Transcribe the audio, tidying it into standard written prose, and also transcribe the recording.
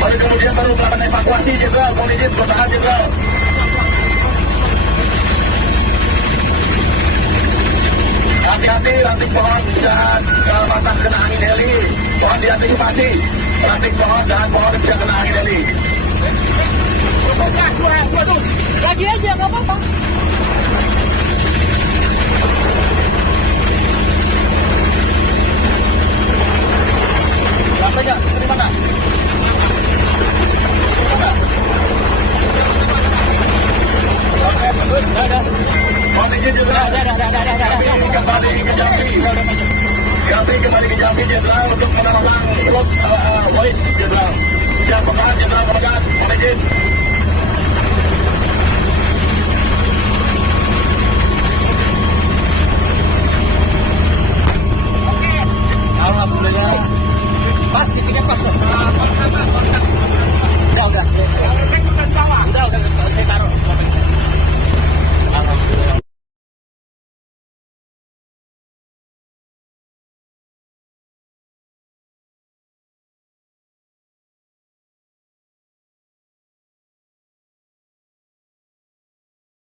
Lalu kemudian baru melakukan evakuasi jenderal, mohon izin bertahan jenderal. Hati-hati ranting pohon dan batang kena angin heli. Mohon diantisipasi ranting pohon dan pohon bisa kena angin heli. Waduh, lagi aja nggak apa-apa. Sampai nggak? Terima nggak? Oke, bagus. Udah. Mohon izin juga. Kembali ke Jambi. Jambi kembali ke Jambi jenderal untuk menemukan slot poin jenderal. Siap pemeran jenderal pemegang. Mohon izin. Alhamdulillah. Pas, titiknya pas. Udah.